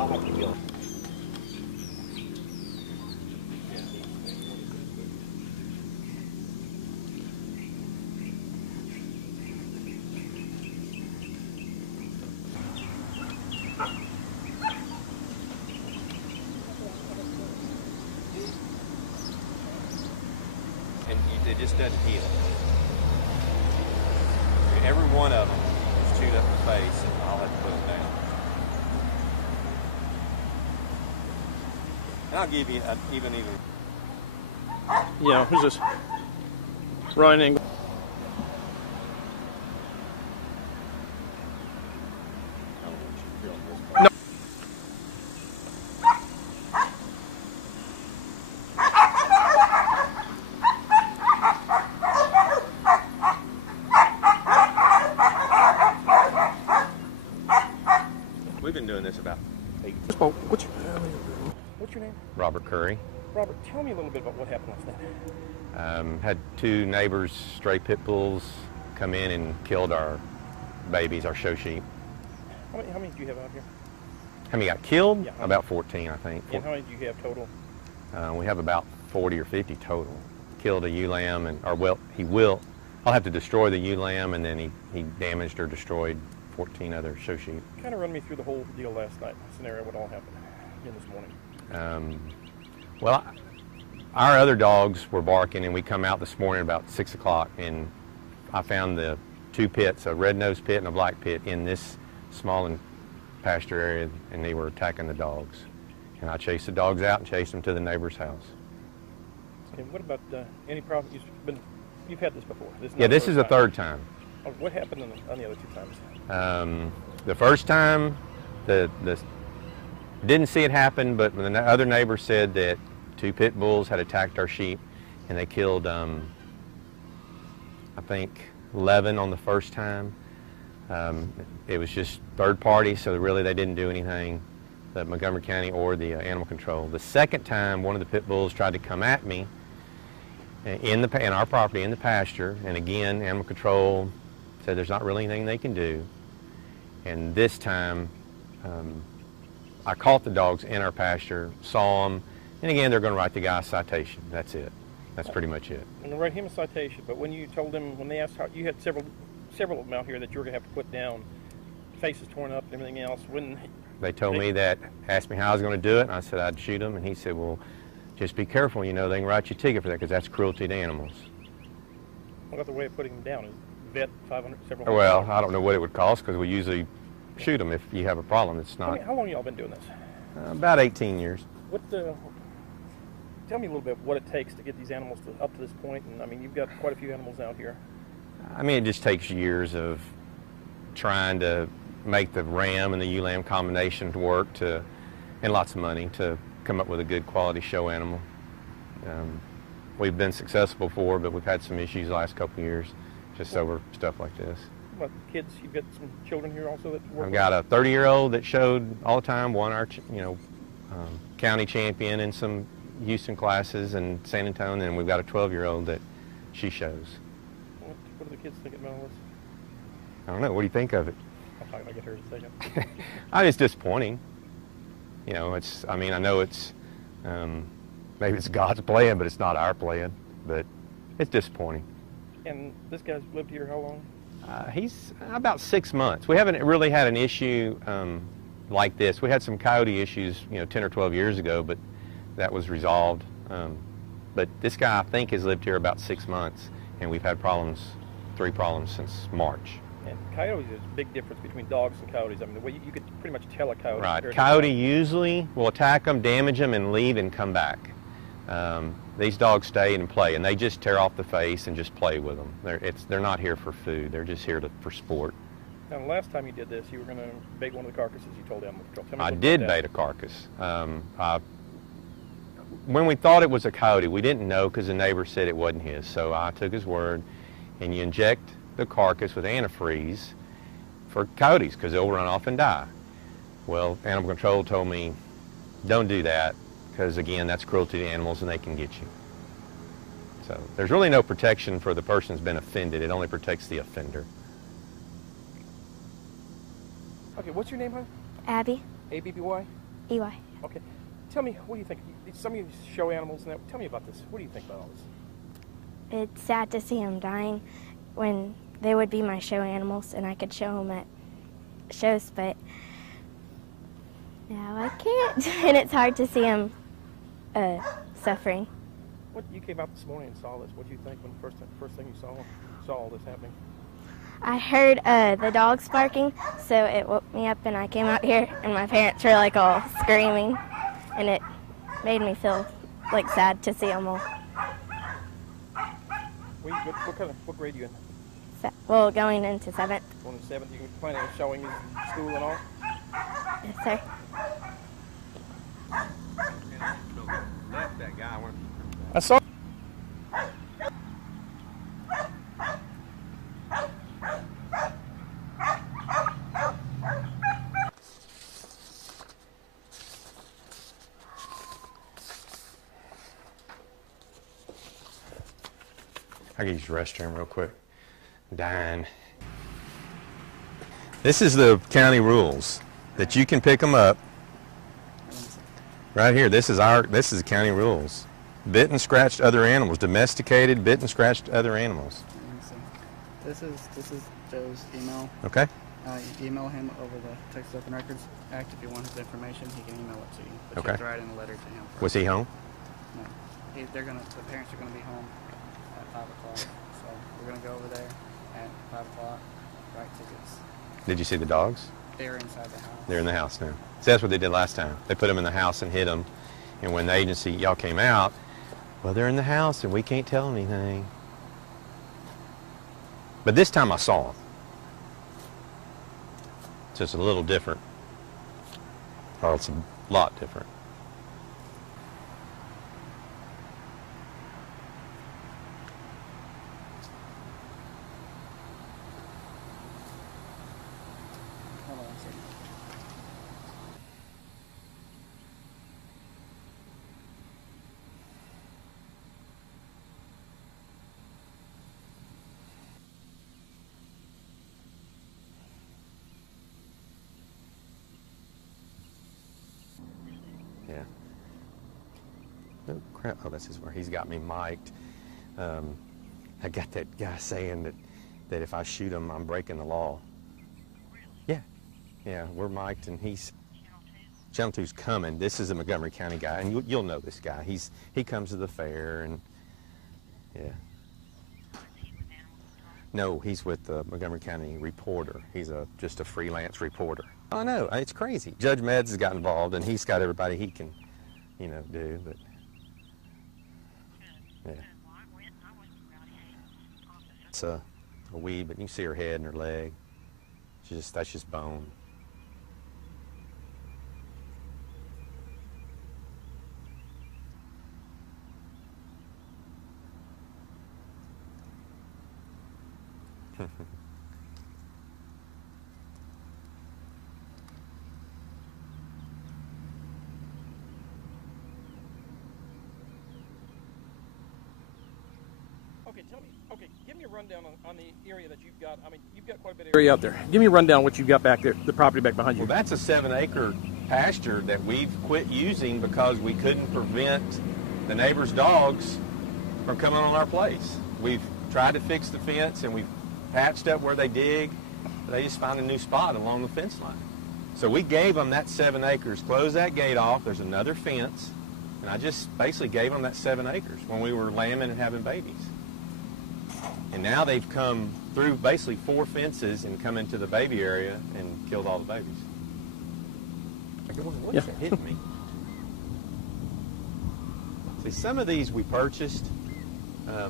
I'll have to go. And it just doesn't heal. Every one of them is chewed up in the face, and I'll have to put them down. And I'll give you even. Yeah, who's this? Ryan Engel. We've been doing this about 8 years. What's your name? Robert Curry. Robert, tell me a little bit about what happened last night. Had 2 neighbors, stray pit bulls, come in and killed our babies, our show sheep. How many do you have out here? How many got killed? Yeah, about 14, I think. And how many do you have total? We have about 40 or 50 total. Killed a ewe lamb, I'll have to destroy the ewe lamb, and then he damaged or destroyed 14 other show sheep. Kind of run me through the whole deal last night, scenario, what all happened in this morning. Well, our other dogs were barking, and we come out this morning about 6 o'clock, and I found the 2 pits, a red-nosed pit and a black pit, in this small pasture area, and they were attacking the dogs. And I chased the dogs out and chased them to the neighbor's house. And what about any problem? You've had this before. This is the third time. Oh, what happened on the other 2 times? The first time, the didn't see it happen, but the other neighbor said that 2 pit bulls had attacked our sheep, and they killed, I think, 11 on the first time. It was just third party, so really they didn't do anything, the Montgomery County or the animal control. The second time, one of the pit bulls tried to come at me in our property, in the pasture, and again, animal control said there's not really anything they can do. And this time, I caught the dogs in our pasture, saw them, and again, they're going to write the guy a citation. That's it. That's pretty much it. And they write him a citation, but when you told them, when they asked how, you had several of them out here that you were going to have to put down, faces torn up and everything else, they told me that, asked me how I was going to do it, and I said I'd shoot them, and he said, well, just be careful, they can write you a ticket for that, because that's cruelty to animals. What about the way of putting them down? Is vet 500, several hundred? Well, I don't know what it would cost, because we usually shoot them if you have a problem. It's not. How long have y'all been doing this? About 18 years. Tell me a little bit what it takes to get these animals up to this point, and I mean, you've got quite a few animals out here. I mean, it just takes years of trying to make the ram and the ewe lamb combination work, and lots of money to come up with a good quality show animal. We've been successful before, but we've had some issues the last couple of years just over stuff like this. What kids? You've got some children here also that work. I've got a 30-year-old that showed all the time, won our county champion in some Houston classes in San Antonio, and we've got a 12-year-old that she shows. What do the kids think about all this? I don't know. What do you think of it? I'll get her in a second. It's disappointing. I know it's, maybe it's God's plan, but it's not our plan. But it's disappointing. And this guy's lived here how long? He's about 6 months. We haven't really had an issue like this. We had some coyote issues, 10 or 12 years ago, but that was resolved. But this guy, I think, has lived here about 6 months, and we've had 3 problems since March. And coyotes, there's a big difference between dogs and coyotes. I mean, the way you could pretty much tell a coyote. Right. Coyote usually will attack them, damage them, and leave and come back. These dogs stay and play, and they just tear off the face and just play with them. They're not here for food. They're just here for sport. Now, the last time you did this, you were going to bait one of the carcasses you told Animal Control. I did bait a carcass. When we thought it was a coyote, we didn't know because the neighbor said it wasn't his. So I took his word, and you inject the carcass with antifreeze for coyotes because they'll run off and die. Well, Animal Control told me, don't do that because, again, that's cruelty to animals and they can get you. So there's really no protection for the person who's been offended. It only protects the offender. Okay, what's your name, hon? Abby. A-B-B-Y? EY. Okay. Tell me, what do you think? Some of you show animals and that. Tell me about this. What do you think about all this? It's sad to see them dying when they would be my show animals and I could show them at shows, but now I can't. And it's hard to see them suffering. What you came out this morning and saw this? What do you think when first thing you saw all this happening? I heard the dogs barking, so it woke me up and I came out here and my parents were like all screaming, and it made me feel like sad to see them all. What grade are you in? Well, going into 7th. Going to 7th. You planning on showing in school and all? Yes, sir. I saw. I can use the restroom real quick. Dying. This is the county rules that you can pick them up. Right here. This is the county rules. Bit and scratched other animals. Domesticated, bit and scratched other animals. This is Joe's email. Okay. You email him over the Texas Open Records Act. If you want his information, he can email it to you. But you have to write in a letter to him first. Was he home? No. The parents are gonna be home at 5 o'clock. So we're gonna go over there at 5 o'clock, write tickets. Did you see the dogs? They're inside the house. They're in the house now. So that's what they did last time. They put them in the house and hid them. And when the agency, y'all came out, well, they're in the house and we can't tell them anything. But this time I saw them. So it's a little different. Well, it's a lot different. Hold on one second. Yeah. Oh, crap. Oh, this is where he's got me mic'd. I got that guy saying that if I shoot him, I'm breaking the law. Yeah. Yeah, we're mic'd, and Channel 2's coming. This is a Montgomery County guy, and you'll know this guy. He comes to the fair, and yeah. No, he's with the Montgomery County Reporter. He's just a freelance reporter. I know, it's crazy. Judge Meds has got involved, and he's got everybody he can, do, but yeah. It's a weed, but you can see her head and her leg. That's just bone. Okay, give me a rundown on the area that you've got. I mean, you've got quite a bit of area out there. Give me a rundown what you've got back there, the property back behind you. Well, that's a 7-acre pasture that we've quit using because we couldn't prevent the neighbors' dogs from coming on our place. We've tried to fix the fence, and we've patched up where they dig, but they just found a new spot along the fence line. So we gave them that 7 acres, closed that gate off. There's another fence, and I just basically gave them that 7 acres when we were lambing and having babies. And now they've come through basically 4 fences and come into the baby area and killed all the babies. What's that hitting me? See, some of these we purchased.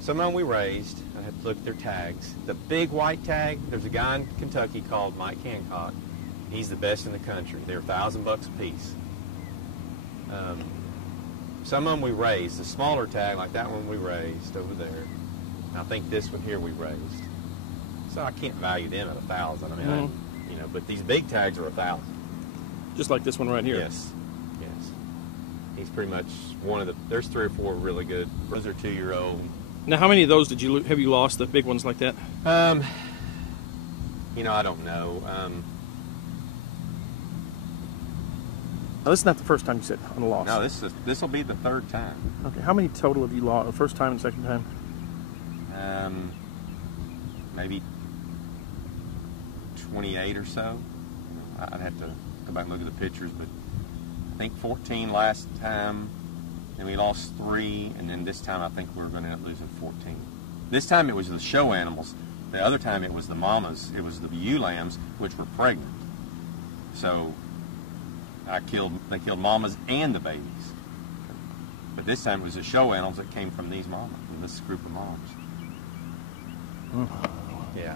Some of them we raised. I have to look at their tags. The big white tag, there's a guy in Kentucky called Mike Hancock. He's the best in the country. They're $1,000 a piece. Some of them we raised. The smaller tag, like that one we raised over there. I think this one here we raised. So I can't value them at $1,000. I mean, but these big tags are $1,000. Just like this one right here. Yes. He's pretty much one of the. There's 3 or 4 really good. Those are 2-year-old. Now, how many of those have you lost? The big ones like that? I don't know. Now, this is not the first time you said on a loss. No, this will be the third time. Okay, how many total have you lost? The first time and second time? Maybe 28 or so. I'd have to go back and look at the pictures, but I think 14 last time, and we lost 3, and then this time I think we're going to end up losing 14. This time it was the show animals. The other time it was the mamas. It was the ewe lambs, which were pregnant. So they killed mamas and the babies. But this time it was the show animals that came from these mamas, from this group of moms. Mm. Yeah.